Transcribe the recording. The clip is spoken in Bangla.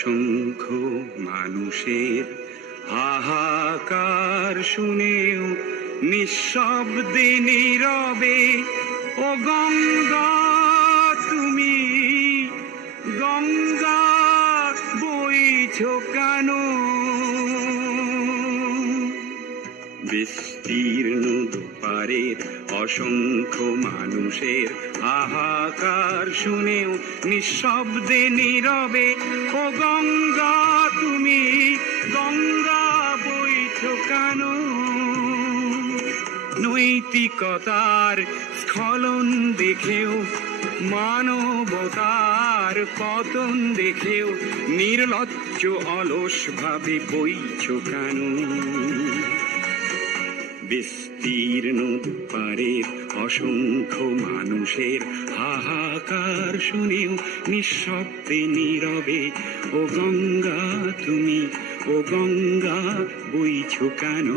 অসংখ্য মানুষের হাহাকার শুনেও নিঃশব্দে নীরবে ও গঙ্গা তুমি গঙ্গা বইছো কেন? বিস্তীর্ণ দুপারের অসংখ্য মানুষের হাহাকার শুনেও নিঃশব্দে নীরবে ও গঙ্গা তুমি গঙ্গা বইছো কেন? নৈতিকতার স্খলন দেখেও মানবতার পতন দেখেও নির্লজ্জ অলস ভাবে বইছো কেন? বিস্তীর্ণ দুপারের অসংখ্য মানুষের হাহাকার শুনেও নিঃশব্দে নীরবে ও গঙ্গা তুমি ও গঙ্গা বইছো কেন?